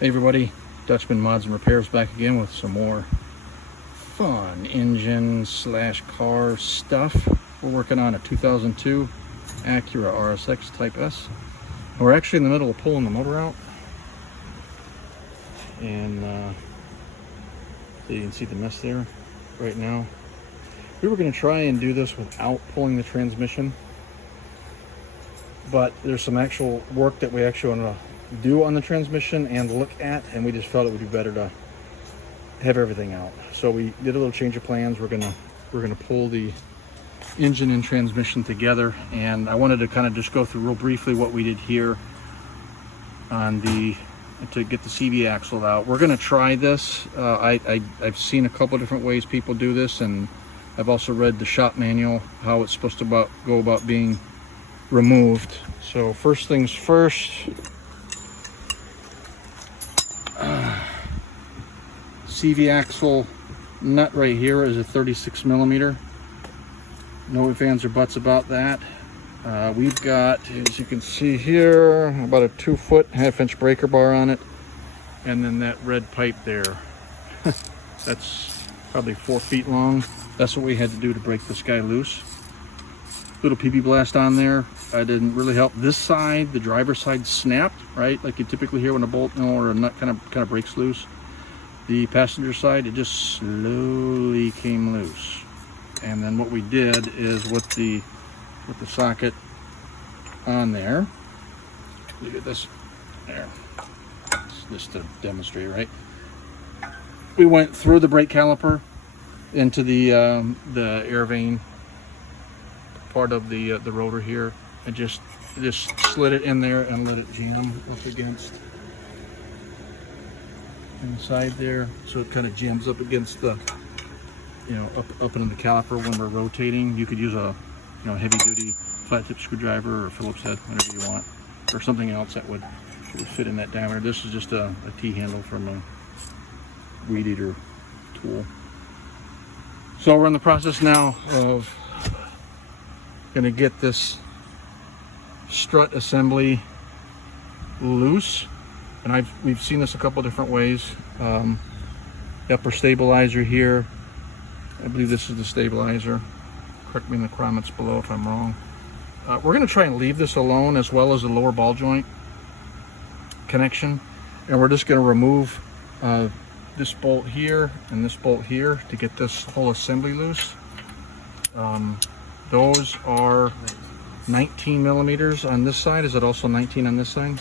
Hey everybody, Dutchman Mods and Repairs back again with some more fun engine slash car stuff. We're working on a 2002 Acura RSX Type S. And we're actually in the middle of pulling the motor out. And so you can see the mess there right now. We were going to try and do this without pulling the transmission, but there's some actual work that we actually want to do on the transmission and look at, and we just felt it would be better to have everything out. So we did a little change of plans. We're gonna pull the engine and transmission together, and I wanted to kind of just go through real briefly what we did here on to get the CV axle out. We're gonna try this. I've seen a couple different ways people do this, and I've also read the shop manual how it's supposed to go about being removed. So first things first, CV axle nut right here is a 36 millimeter. No ifs, ands, or buts about that. We've got, as you can see here, about a 2-foot, 1/2-inch breaker bar on it, and then that red pipe there. That's probably 4 feet long. That's what we had to do to break this guy loose. Little PB blast on there. I didn't really help. This side, the driver's side, snapped, right? Like you typically hear when a bolt or a nut kind of breaks loose. The passenger side, it just slowly came loose. And then what we did is with the socket on there, look at this there, just to demonstrate, right? We went through the brake caliper into the air vane part of the rotor here, and just slid it in there and let it jam up against inside there, so it kind of jams up against the, up into the caliper when we're rotating. You could use a heavy duty flat tip screwdriver or Phillips head, whatever you want, or something else that would fit in that diameter. This is just a T-handle from a weed eater tool. So we're in the process now of gonna get this strut assembly loose, and we've seen this a couple different ways. The upper stabilizer here, I believe this is the stabilizer. Correct me in the comments below if I'm wrong. We're going to try and leave this alone, as well as the lower ball joint connection, and we're just going to remove this bolt here and this bolt here to get this whole assembly loose. Those are 19 millimeters on this side. Is it also 19 on this side?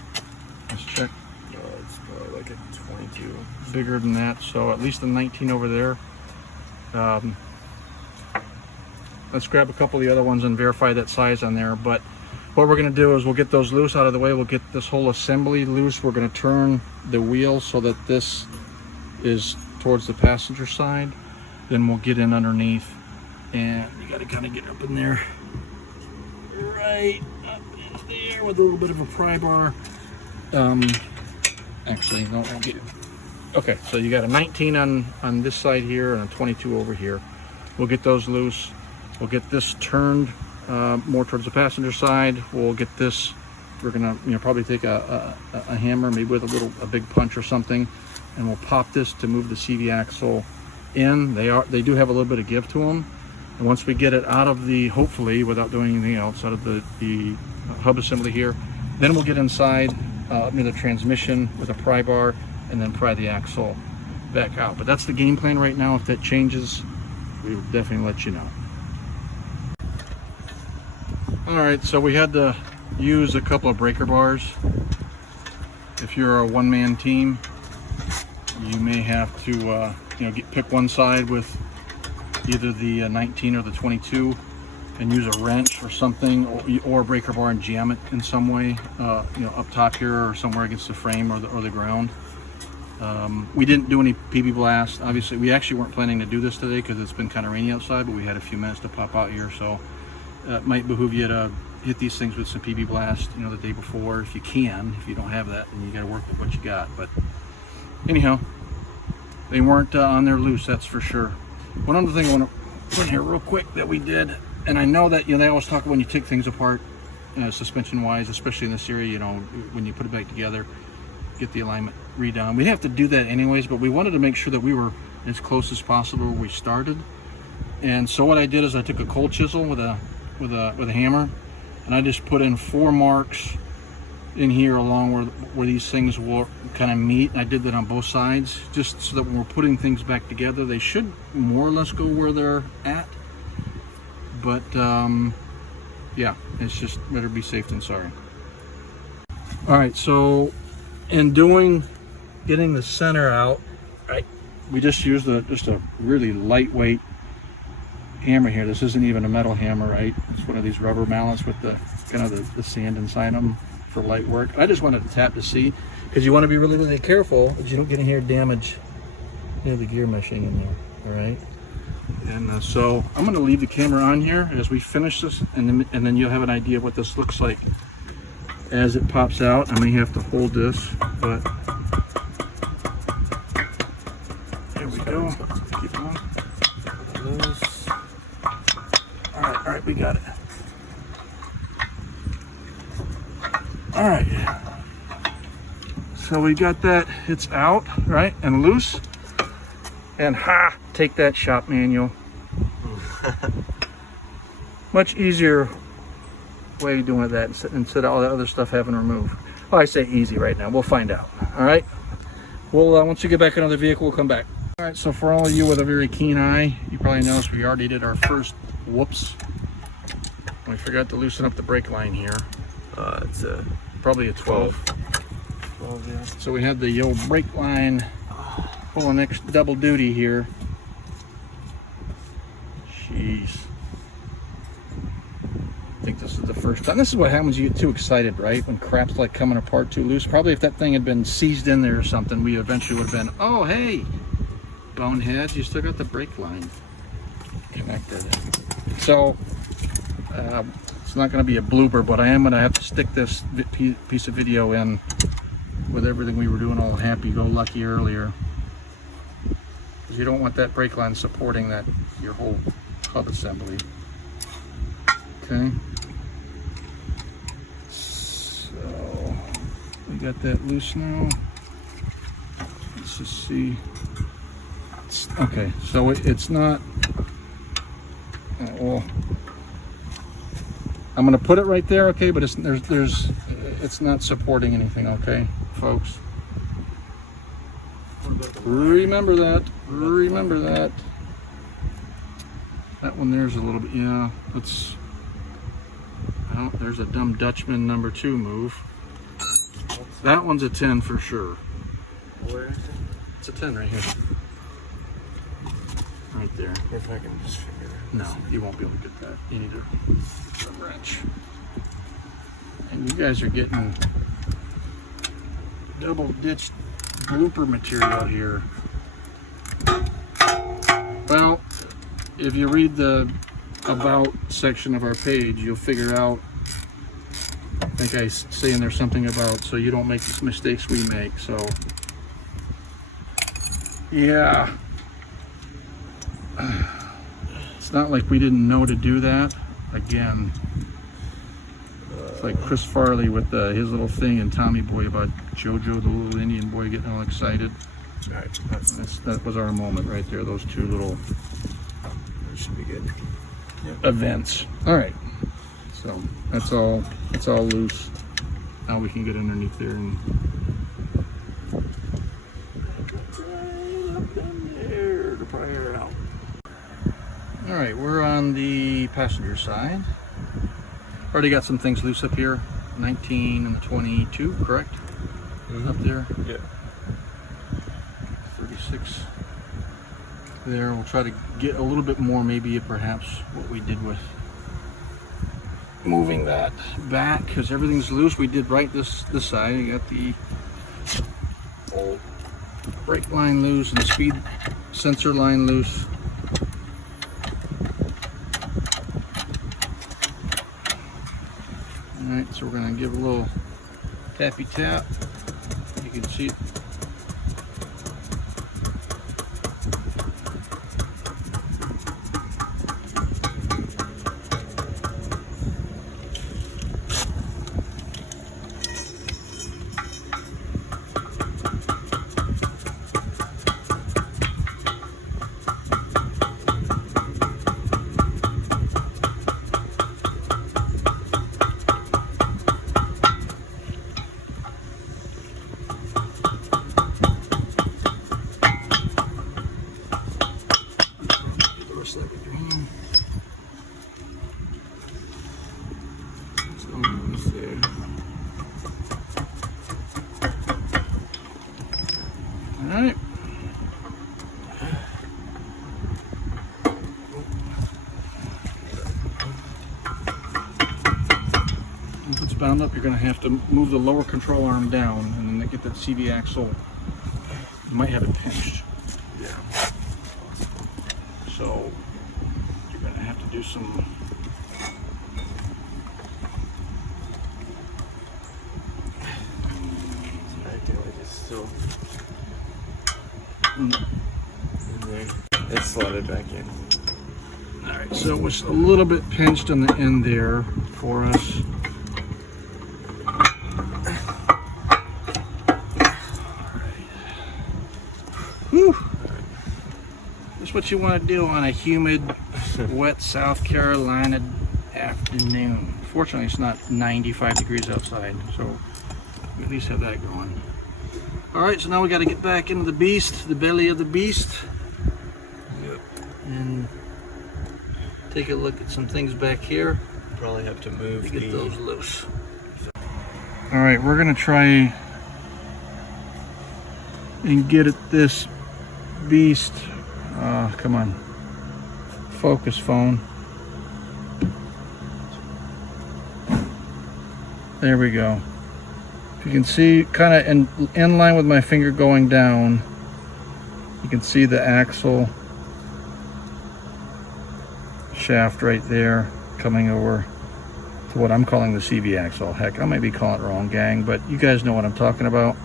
Let's check. It's probably like a 22. Bigger than that, so at least a 19 over there. Let's grab a couple of the other ones and verify that size on there. But what we're going to do is we'll get those loose out of the way. We'll get this whole assembly loose. We're going to turn the wheel so that this is towards the passenger side. Then we'll get in underneath, and you got to kind of get up in there, right up in there with a little bit of a pry bar. Actually, no, I'll get it. Okay, so you got a 19 on this side here and a 22 over here. We'll get those loose. We'll get this turned more towards the passenger side. We'll get this, we're gonna probably take a hammer, maybe with a big punch or something, and we'll pop this to move the CV axle in. They do have a little bit of give to them. And once we get it out of the, hopefully without doing anything else, out of the hub assembly here, then we'll get inside the transmission with a pry bar, and then pry the axle back out. But that's the game plan right now. If that changes, we will definitely let you know. All right, so we had to use a couple of breaker bars. If you're a one-man team, you may have to pick one side with either the 19 or the 22 and use a wrench or something, or a breaker bar, and jam it in some way, up top here or somewhere against the frame or the ground. We didn't do any PB blast. Obviously, we actually weren't planning to do this today because it's been kind of rainy outside, but we had a few minutes to pop out here, so it might behoove you to hit these things with some PB blast, the day before, if you can. If you don't have that, then you got to work with what you got. But anyhow, they weren't on there loose, that's for sure. One other thing I want to put in here real quick that we did, and I know that they always talk when you take things apart, suspension wise, especially in this area, when you put it back together, get the alignment redone. We have to do that anyways, but we wanted to make sure that we were as close as possible where we started. And so what I did is I took a cold chisel with a hammer, and I just put in 4 marks in here along where these things will kind of meet. I did that on both sides, just so that when we're putting things back together, they should more or less go where they're at. But yeah, it's just better be safe than sorry. All right, so in getting the center out, right, we just used just a really lightweight hammer here. This isn't even a metal hammer, right? It's one of these rubber mallets with the kind of the sand inside them for light work. I just wanted to tap to see, because you want to be really, really careful that you don't get in here damage the gear meshing in there. All right, and so I'm going to leave the camera on here as we finish this, and then you'll have an idea of what this looks like as it pops out. I may have to hold this, but there we go. Keep going. Loose. All right, we got it. All right, so we got that. It's out, right, and loose. And take that shop manual. Much easier way of doing that instead of all that other stuff having to remove. Well, I say easy right now. We'll find out. All right. We'll once you get back into the vehicle, we'll come back. All right. So for all of you with a very keen eye, you probably noticed we already did our first whoops. We forgot to loosen up the brake line here. It's probably a 12. 12, yeah. So we had the old brake line pulling extra double duty here. Jeez. I think this is the first time. This is what happens, you get too excited, right? When crap's like coming apart too loose. Probably if that thing had been seized in there or something, we eventually would have been, oh, hey, boneheads, you still got the brake line connected. So, it's not going to be a blooper, but I am going to have to stick this piece of video in with everything we were doing all happy-go-lucky earlier. Because you don't want that brake line supporting your whole hub assembly. Okay. So we got that loose now. Let's just see. Okay, so it's not. Well, I'm gonna put it right there, okay? But it's not supporting anything, okay, folks. Remember that. Remember that. That one there's a little bit. Yeah, it's. Oh, there's a dumb Dutchman number 2 move. That one's a 10 for sure. Where is it? It's a 10 right here. Right there. If I can just figure it out. No, you won't be able to get that. You need a wrench. And you guys are getting double ditched blooper material here. Well, if you read the about section of our page, you'll figure out, I think I say in there something about so you don't make the mistakes we make. So yeah, it's not like we didn't know to do that. Again, it's like Chris Farley with his little thing in Tommy Boy about Jojo, the little Indian boy, getting all excited. All right, that was our moment right there. Those 2 little that should be good. Events. All right, so that's all loose. Now we can get underneath there and up in there to pry her out. All right, we're on the passenger side. Already got some things loose up here. 19 and the 22, correct? Mm-hmm. Up there. Yeah. 36. There, we'll try to get a little bit more, maybe perhaps what we did with moving that back, because everything's loose. We did right this side. You got the old brake line loose and the speed sensor line loose. All right, so we're going to give a little tappy tap. You can see it. right. If it's bound up, you're going to have to move the lower control arm down and then get that CV axle. You might have it pinched. Yeah. So you're going to have to do some. I feel like it's still Mm. in there. It's slotted back in. All right, so it was a little bit pinched on the end there for us. Whew. That's what you want to do on a humid, wet South Carolina afternoon. Fortunately, it's not 95 degrees outside, so we at least have that going. All right, so now we got to get back into the beast, the belly of the beast, Yep. and take a look at some things back here Probably have to move to get the those loose. All right, we're gonna try and get at this beast. Come on, focus phone. There we go. If you can see, kind of in line with my finger going down, you can see the axle shaft right there coming over to what I'm calling the CV axle. Heck, I may be calling it wrong, gang, but you guys know what I'm talking about.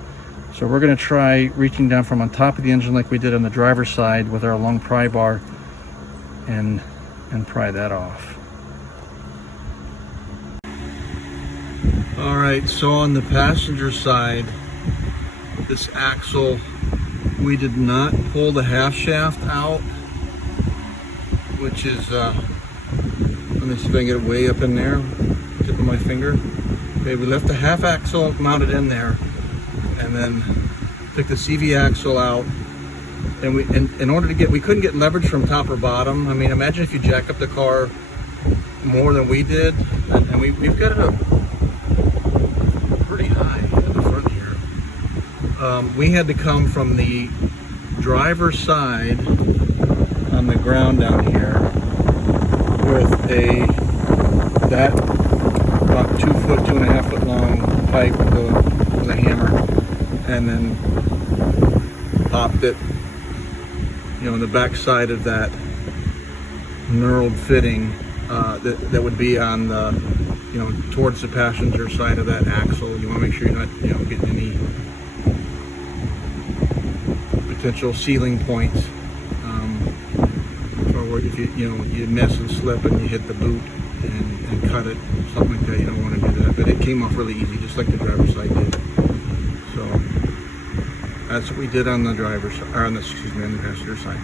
So we're going to try reaching down from on top of the engine like we did on the driver's side with our long pry bar and pry that off. All right, so on the passenger side, this axle, we did not pull the half shaft out, which is, let me see if I can get it way up in there, tip of my finger. Okay, we left the half axle mounted in there, and then took the CV axle out. And in order to get, we couldn't get leverage from top or bottom. I mean, imagine if you jack up the car more than we did, and we've got it up pretty high at the front here. We had to come from the driver's side on the ground down here with that about 2 foot, 2.5 foot long pipe with a hammer, and then popped it, on the back side of that knurled fitting that would be on the, towards the passenger side of that axle. You want to make sure you're not, getting any potential sealing points. Or if you miss and slip and you hit the boot and cut it, something like that, you don't want to do that. But it came off really easy, just like the driver's side did. So that's what we did on the driver's, or on the, on the passenger side.